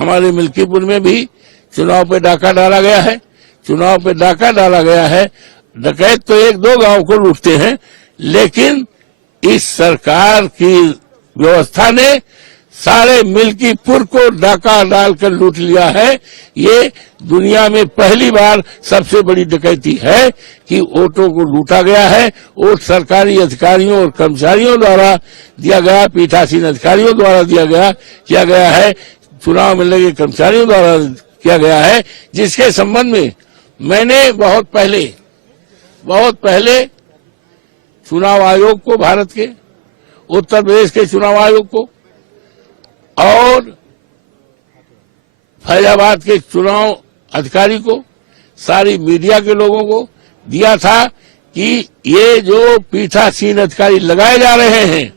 हमारे मिल्कीपुर में भी चुनाव पे डाका डाला गया है। चुनाव पे डाका डाला गया है। डकैत तो एक दो गांव को लूटते हैं, लेकिन इस सरकार की व्यवस्था ने सारे मिल्कीपुर को डाका डालकर लूट लिया है। ये दुनिया में पहली बार सबसे बड़ी डकैती है कि वोटों को लूटा गया है। वोट सरकारी अधिकारियों और कर्मचारियों द्वारा दिया गया, पीठासीन अधिकारियों द्वारा किया गया है, चुनाव में लगे कर्मचारियों द्वारा किया गया है, जिसके संबंध में मैंने बहुत पहले चुनाव आयोग को, भारत के उत्तर प्रदेश के चुनाव आयोग को और फैजाबाद के चुनाव अधिकारी को, सारी मीडिया के लोगों को दिया था कि ये जो पीठासीन अधिकारी लगाए जा रहे हैं,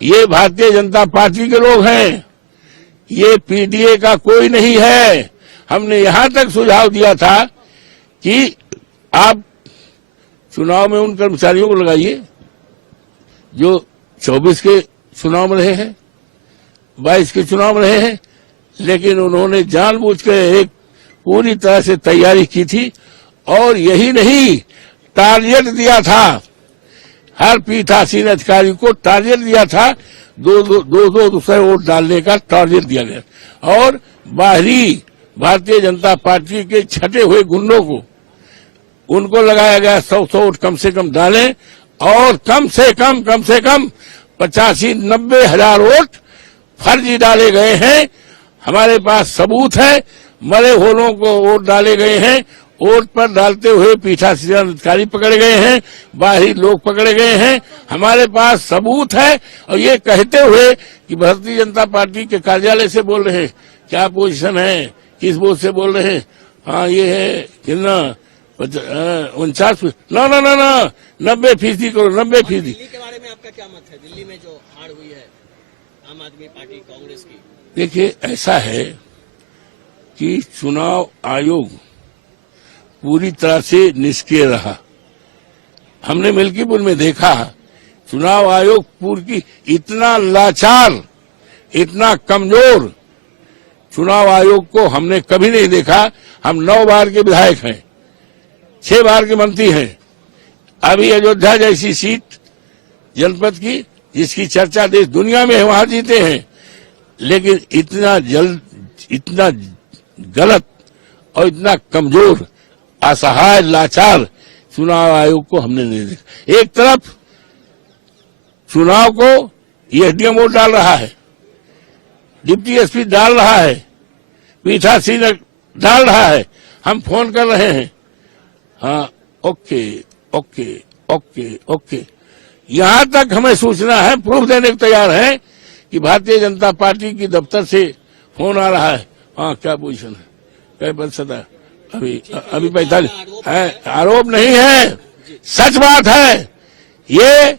ये भारतीय जनता पार्टी के लोग हैं, ये पीडीए का कोई नहीं है। हमने यहां तक सुझाव दिया था कि आप चुनाव में उन कर्मचारियों को लगाइए जो 24 के चुनाव में रहे हैं, 22 के चुनाव में रहे हैं, लेकिन उन्होंने जानबूझकर एक पूरी तरह से तैयारी की थी और यही नहीं, टारगेट दिया था, हर पीठासीन अधिकारी को टारगेट दिया था, दो दूसरे वोट डालने का टारगेट दिया गया और बाहरी भारतीय जनता पार्टी के छटे हुए गुंडों को, उनको लगाया गया 100 वोट कम से कम डालें और कम से कम 85-90 हजार वोट फर्जी डाले गए हैं। हमारे पास सबूत है, मरे होलों को वोट डाले गए हैं, वोट पर डालते हुए पीठासीन अधिकारी पकड़े गए हैं, बाहरी लोग पकड़े गए हैं, हमारे पास सबूत है। और ये कहते हुए कि भारतीय जनता पार्टी के कार्यालय से बोल रहे हैं, क्या पोजीशन है, किस बोझ से बोल रहे हैं, हाँ ये है कितना 49, ना 90% करो, 90%। दिल्ली के बारे में आपका क्या मत है? दिल्ली में जो हार हुई है आम आदमी पार्टी कांग्रेस की। देखिए, ऐसा है कि चुनाव आयोग पूरी तरह से निष्क्रिय रहा। हमने मिल्कीपुर में देखा, चुनाव आयोग पूरी इतना लाचार, इतना कमजोर चुनाव आयोग को हमने कभी नहीं देखा। हम 9 बार के विधायक हैं, 6 बार के मंत्री हैं। अभी अयोध्या जैसी सीट जनपद की, जिसकी चर्चा देश दुनिया में है, वहां जीते हैं, लेकिन इतना गलत और इतना कमजोर, असहाय, लाचार चुनाव आयोग को हमने नहीं देखा। एक तरफ चुनाव को एसडीएम वोट डाल रहा है, डिप्टी एसपी डाल रहा है, पीठासीन डाल रहा है, हम फोन कर रहे हैं, हाँ ओके ओके ओके ओके, यहां तक हमें सूचना है, प्रूफ देने को तैयार है कि भारतीय जनता पार्टी की दफ्तर से फोन आ रहा है, हाँ क्या पोजीशन है, क्या प्रतिशत है, अभी 45 है। आरोप नहीं है, सच बात है। ये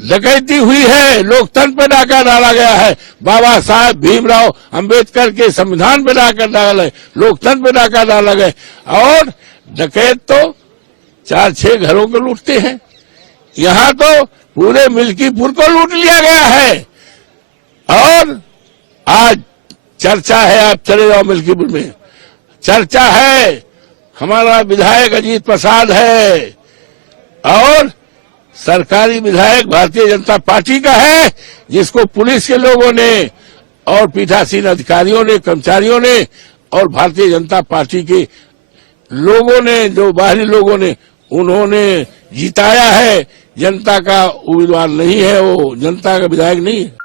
डकैती हुई है, लोकतंत्र पे डाका डाला गया है, बाबा साहब भीमराव अंबेडकर के संविधान पे डाका डाला है, लोकतंत्र पे डाका डाला गया। और डकैत तो 4-6 घरों को लूटते हैं, यहाँ तो पूरे मिल्कीपुर को लूट लिया गया है। और आज चर्चा है, आप चले जाओ मिल्कीपुर में, चर्चा है, हमारा विधायक अजीत प्रसाद है और सरकारी विधायक भारतीय जनता पार्टी का है, जिसको पुलिस के लोगों ने और पीठासीन अधिकारियों ने, कर्मचारियों ने और भारतीय जनता पार्टी के लोगों ने, जो बाहरी लोगों ने, उन्होंने जिताया है। जनता का उम्मीदवार नहीं है, वो जनता का विधायक नहीं है।